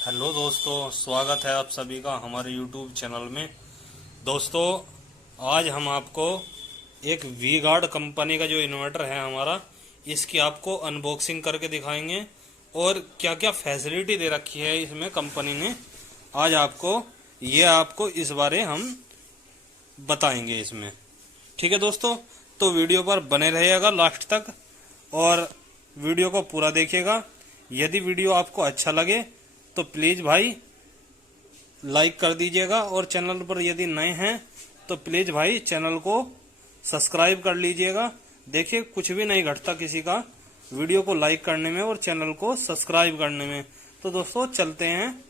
Hello दोस्तों, स्वागत है आप सभी का हमारे YouTube चैनल में। दोस्तों, आज हम आपको एक वी गार्ड कंपनी का जो इन्वर्टर है हमारा, इसकी आपको अनबॉक्सिंग करके दिखाएंगे और क्या क्या फैसिलिटी दे रखी है इसमें कंपनी ने। आज आपको इस बारे हम बताएंगे इसमें। ठीक है दोस्तों, तो वीडियो पर बने रहिएगा लास्ट तक और वीडियो को पूरा देखिएगा। यदि वीडियो आपको अच्छा लगे तो प्लीज भाई लाइक कर दीजिएगा और चैनल पर यदि नए हैं तो प्लीज भाई चैनल को सब्सक्राइब कर लीजिएगा। देखिए, कुछ भी नहीं घटता किसी का वीडियो को लाइक करने में और चैनल को सब्सक्राइब करने में। तो दोस्तों, चलते हैं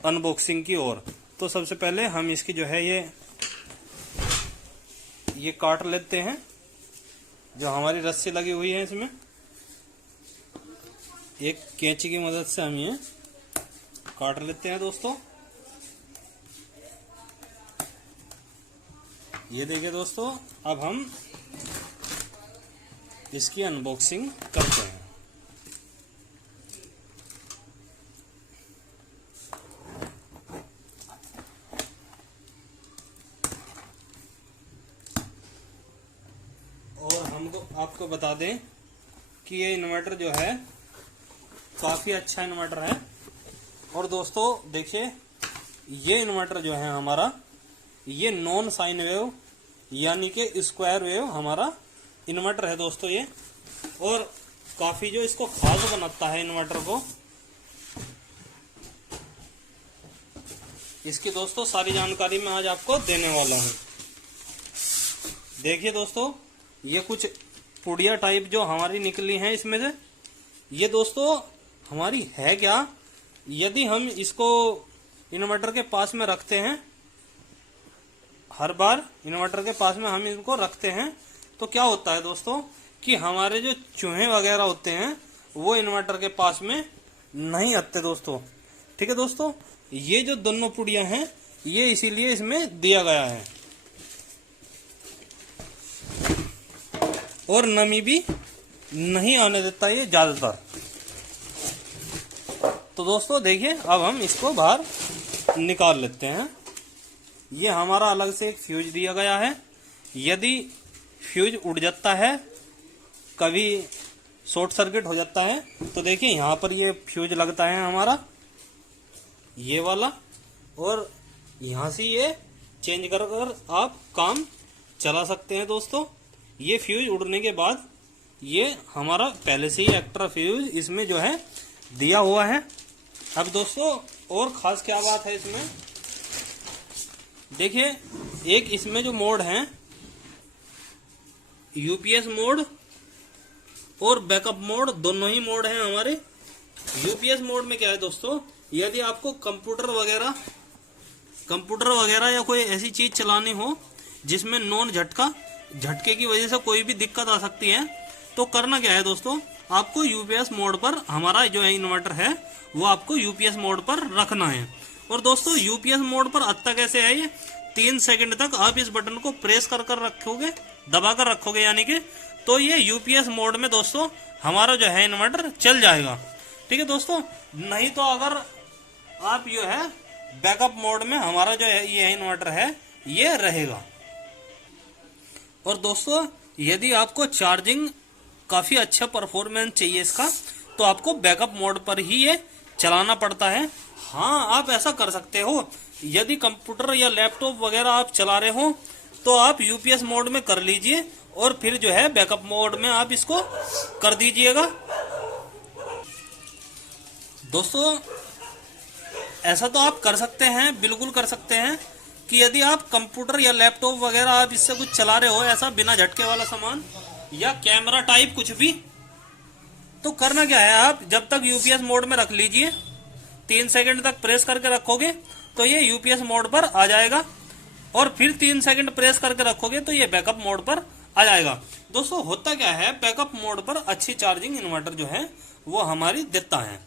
अनबॉक्सिंग की ओर। तो सबसे पहले हम इसकी जो है ये काट लेते हैं, जो हमारी रस्सी लगी हुई है इसमें। एक कैंची की मदद से हम ये काट लेते हैं दोस्तों। ये देखिए दोस्तों, अब हम इसकी अनबॉक्सिंग करते हैं। और हमको आपको बता दें कि ये इन्वर्टर जो है काफी अच्छा इन्वर्टर है। और दोस्तों देखिए, ये इन्वर्टर जो है हमारा, ये नॉन साइन वेव यानी कि स्क्वायर वेव हमारा इन्वर्टर है दोस्तों ये। और काफी जो इसको खास बनाता है इन्वर्टर को, इसकी दोस्तों सारी जानकारी मैं आज आपको देने वाला हूं। देखिए दोस्तों, ये कुछ पुड़िया टाइप जो हमारी निकली हैं इसमें से, ये दोस्तों हमारी है क्या, यदि हम इसको इन्वर्टर के पास में रखते हैं, हर बार इन्वर्टर के पास में हम इनको रखते हैं, तो क्या होता है दोस्तों कि हमारे जो चूहे वगैरह होते हैं वो इन्वर्टर के पास में नहीं आते दोस्तों। ठीक है दोस्तों, ये जो दोनों पुड़िया हैं ये इसीलिए इसमें दिया गया है। और नमी भी नहीं आने देता ये ज्यादातर। तो दोस्तों देखिए, अब हम इसको बाहर निकाल लेते हैं। ये हमारा अलग से एक फ्यूज दिया गया है। यदि फ्यूज उड़ जाता है, कभी शॉर्ट सर्किट हो जाता है, तो देखिए यहाँ पर ये फ्यूज लगता है हमारा, ये वाला। और यहाँ से ये चेंज कर आप काम चला सकते हैं दोस्तों। ये फ्यूज उड़ने के बाद ये हमारा पहले से ही एक्स्ट्रा फ्यूज इसमें जो है दिया हुआ है। अब दोस्तों और खास क्या बात है इसमें, देखिए एक इसमें जो मोड है, यूपीएस मोड और बैकअप मोड, दोनों ही मोड हैं हमारे। यूपीएस मोड में क्या है दोस्तों, यदि आपको कंप्यूटर वगैरह या कोई ऐसी चीज चलानी हो जिसमें नॉन झटके की वजह से कोई भी दिक्कत आ सकती है, तो करना क्या है दोस्तों, आपको यूपीएस मोड पर, हमारा जो है इन्वर्टर है वो आपको यूपीएस मोड पर रखना है। और दोस्तों यूपीएस मोड पर आता कैसे है, ये 3 सेकंड तक आप इस बटन को प्रेस कर रखोगे, दबा कर रखोगे यानी कि, तो ये यूपीएस मोड में दोस्तों हमारा जो है इन्वर्टर चल जाएगा। ठीक है दोस्तों, नहीं तो अगर आप जो है बैकअप मोड में हमारा जो है ये इन्वर्टर है ये रहेगा। और दोस्तों यदि आपको चार्जिंग काफी अच्छा परफॉर्मेंस चाहिए इसका, तो आपको बैकअप मोड पर ही ये चलाना पड़ता है। हाँ, आप ऐसा कर सकते हो, यदि कंप्यूटर या लैपटॉप वगैरह आप चला रहे हो तो आप यूपीएस मोड में कर लीजिए और फिर जो है बैकअप मोड में आप इसको कर दीजिएगा। दोस्तों ऐसा तो आप कर सकते हैं, बिल्कुल कर सकते हैं, कि यदि आप कंप्यूटर या लैपटॉप वगैरह आप इससे कुछ चला रहे हो, ऐसा बिना झटके वाला सामान या कैमरा टाइप कुछ भी, तो करना क्या है, आप जब तक यूपीएस मोड में रख लीजिए, 3 सेकंड तक प्रेस करके रखोगे तो ये यूपीएस मोड पर आ जाएगा। और फिर 3 सेकंड प्रेस करके रखोगे तो ये बैकअप मोड पर आ जाएगा। दोस्तों होता क्या है, बैकअप मोड पर अच्छी चार्जिंग इन्वर्टर जो है वो हमारी देता है,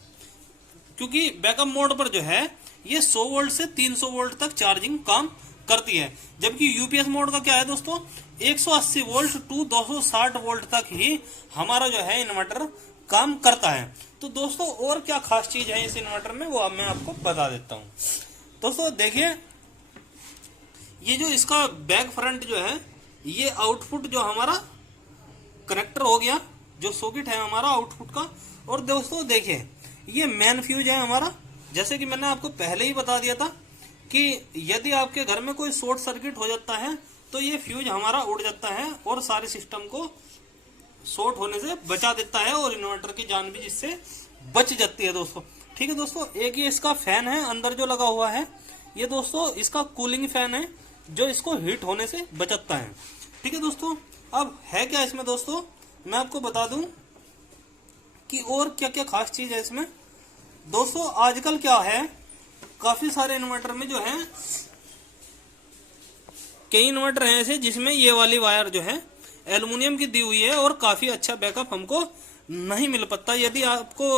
क्योंकि बैकअप मोड पर जो है ये 100 वोल्ट से 300 वोल्ट तक चार्जिंग काम करती है। जबकि यूपीएस मोड का क्या है दोस्तों, 180 वोल्ट टू 260 वोल्ट तक ही हमारा जो है इन्वर्टर काम करता है। तो दोस्तों और क्या खास चीज है इस इन्वर्टर में वो अब मैं आपको बता देता हूँ। दोस्तों देखिए, ये जो इसका बैक फ्रंट जो है, ये आउटपुट जो हमारा कनेक्टर हो गया, जो सॉकेट है हमारा आउटपुट का। और दोस्तों देखिए, ये मेन फ्यूज है हमारा। जैसे कि मैंने आपको पहले ही बता दिया था कि यदि आपके घर में कोई शॉर्ट सर्किट हो जाता है तो ये फ्यूज हमारा उड़ जाता है और सारे सिस्टम को शॉर्ट होने से बचा देता है और इन्वर्टर की जान भी जिससे बच जाती है दोस्तों। ठीक है दोस्तों, एक ये इसका फैन है अंदर जो लगा हुआ है, ये दोस्तों इसका कूलिंग फैन है जो इसको हीट होने से बचाता है। ठीक है दोस्तों, अब है क्या इसमें दोस्तों, मैं आपको बता दूं कि और क्या क्या खास चीज है इसमें। दोस्तों आजकल क्या है, काफी सारे इन्वर्टर में जो है, कई इन्वर्टर हैं ऐसे जिसमें ये वाली वायर जो है एल्युमिनियम की दी हुई है और काफी अच्छा बैकअप हमको नहीं मिल पाता। यदि आपको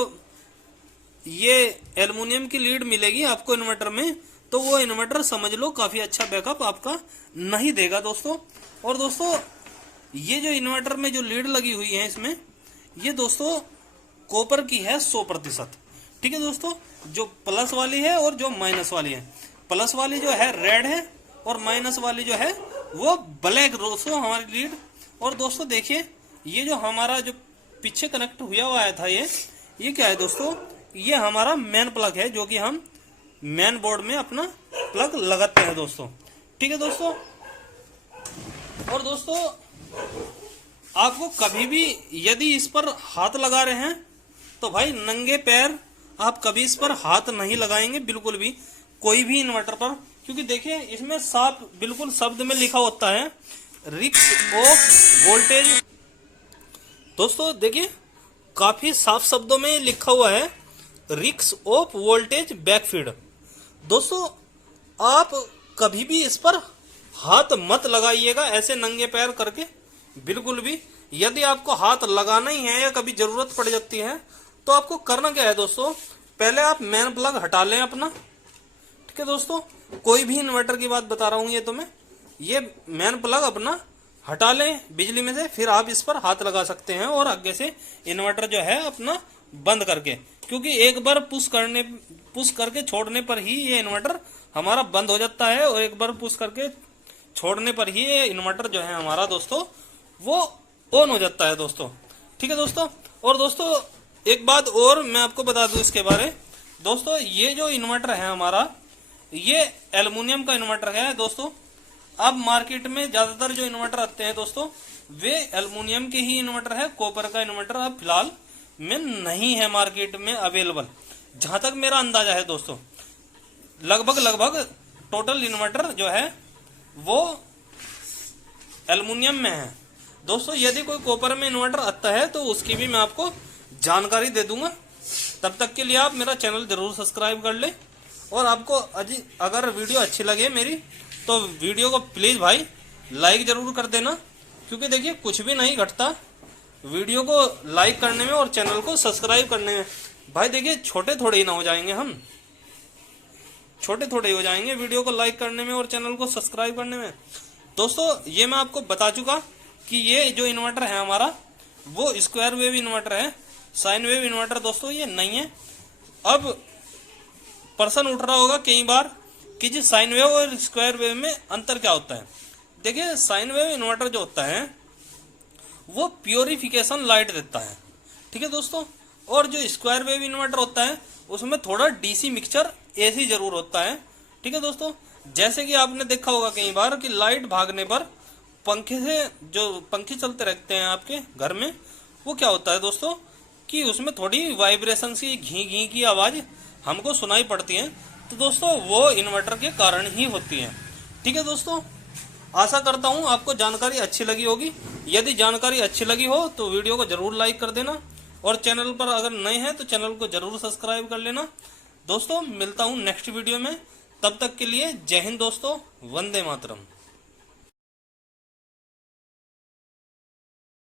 ये एल्युमिनियम की लीड मिलेगी आपको इन्वर्टर में, तो वो इन्वर्टर समझ लो काफी अच्छा बैकअप आपका नहीं देगा दोस्तों। और दोस्तों ये जो इन्वर्टर में जो लीड लगी हुई है इसमें, ये दोस्तों कॉपर की है 100%। ठीक है दोस्तों, जो प्लस वाली है और जो माइनस वाली है, प्लस वाली जो है रेड है और माइनस वाली जो है वो ब्लैक दोस्तों हमारी लीड। और दोस्तों देखिए, ये जो हमारा जो पीछे कनेक्ट हुआ था ये क्या है दोस्तों, ये हमारा मेन प्लग है जो कि हम मेन बोर्ड में अपना प्लग लगाते हैं दोस्तों। ठीक है दोस्तों, और दोस्तों आपको कभी भी यदि इस पर हाथ लगा रहे हैं तो भाई नंगे पैर आप कभी इस पर हाथ नहीं लगाएंगे बिल्कुल भी, कोई भी इन्वर्टर पर। क्योंकि देखिए इसमें साफ बिल्कुल शब्द में लिखा होता है रिस्क ऑफ वोल्टेज। दोस्तों देखिए काफी साफ शब्दों में लिखा हुआ है रिस्क ऑफ वोल्टेज बैकफीड। दोस्तों आप कभी भी इस पर हाथ मत लगाइएगा ऐसे नंगे पैर करके, बिल्कुल भी। यदि आपको हाथ लगाना ही है या कभी जरूरत पड़ जाती है तो आपको करना क्या है दोस्तों, पहले आप मेन प्लग हटा लें अपना। ठीक है दोस्तों, कोई भी इन्वर्टर की बात बता रहा हूं ये तो मैं, ये मेन प्लग अपना हटा लें बिजली में से, फिर आप इस पर हाथ लगा सकते हैं और आगे से इन्वर्टर जो है अपना बंद करके, क्योंकि एक बार पुश करके छोड़ने पर ही ये इन्वर्टर हमारा बंद हो जाता है और एक बार पुश करके छोड़ने पर ही ये इन्वर्टर जो है हमारा दोस्तों वो ऑन हो जाता है दोस्तों। ठीक है दोस्तों, और दोस्तों एक बात और मैं आपको बता दूं इसके बारे। दोस्तों ये जो इन्वर्टर है हमारा, ये एल्युमिनियम का इन्वर्टर है दोस्तों। अब मार्केट में ज्यादातर जो इन्वर्टर आते हैं दोस्तों वे एल्युमिनियम के ही इन्वर्टर है, कॉपर का इन्वर्टर अब फिलहाल में नहीं है मार्केट में अवेलेबल, जहां तक मेरा अंदाजा है दोस्तों। लगभग टोटल इन्वर्टर जो है वो एल्युमिनियम में है दोस्तों। यदि कोई कॉपर में इन्वर्टर आता है तो उसकी भी मैं आपको जानकारी दे दूंगा। तब तक के लिए आप मेरा चैनल जरूर सब्सक्राइब कर लें, और आपको अगर वीडियो अच्छी लगे मेरी तो वीडियो को प्लीज भाई लाइक जरूर कर देना, क्योंकि देखिए कुछ भी नहीं घटता वीडियो को लाइक करने में और चैनल को सब्सक्राइब करने में। भाई देखिए छोटे थोड़े ही ना हो जाएंगे हम, छोटे थोड़े ही हो जाएंगे वीडियो को लाइक करने में और चैनल को सब्सक्राइब करने में। दोस्तों ये मैं आपको बता चुका कि ये जो इन्वर्टर है हमारा वो स्क्वायर वेव इन्वर्टर है, साइन वेव इन्वर्टर दोस्तों ये नहीं है। अब प्रश्न उठ रहा होगा कई बार कि जी साइन वेव और स्क्वायर वेव में अंतर क्या होता है। देखिए साइन वेव इन्वर्टर जो होता है वो प्योरिफिकेशन लाइट देता है। ठीक है दोस्तों, और जो स्क्वायर वेव इन्वर्टर होता है उसमें थोड़ा डीसी मिक्सचर एसी जरूर होता है। ठीक है दोस्तों, जैसे कि आपने देखा होगा कई बार कि लाइट भागने पर पंखे से जो पंखे चलते रहते हैं आपके घर में, वो क्या होता है दोस्तों कि उसमें थोड़ी वाइब्रेशन सी घी की आवाज हमको सुनाई पड़ती है। तो दोस्तों वो इन्वर्टर के कारण ही होती है। ठीक है दोस्तों, आशा करता हूं आपको जानकारी अच्छी लगी होगी। यदि जानकारी अच्छी लगी हो तो वीडियो को जरूर लाइक कर देना, और चैनल पर अगर नए हैं तो चैनल को जरूर सब्सक्राइब कर लेना। दोस्तों मिलता हूं नेक्स्ट वीडियो में, तब तक के लिए जय हिंद दोस्तों, वंदे मातरम।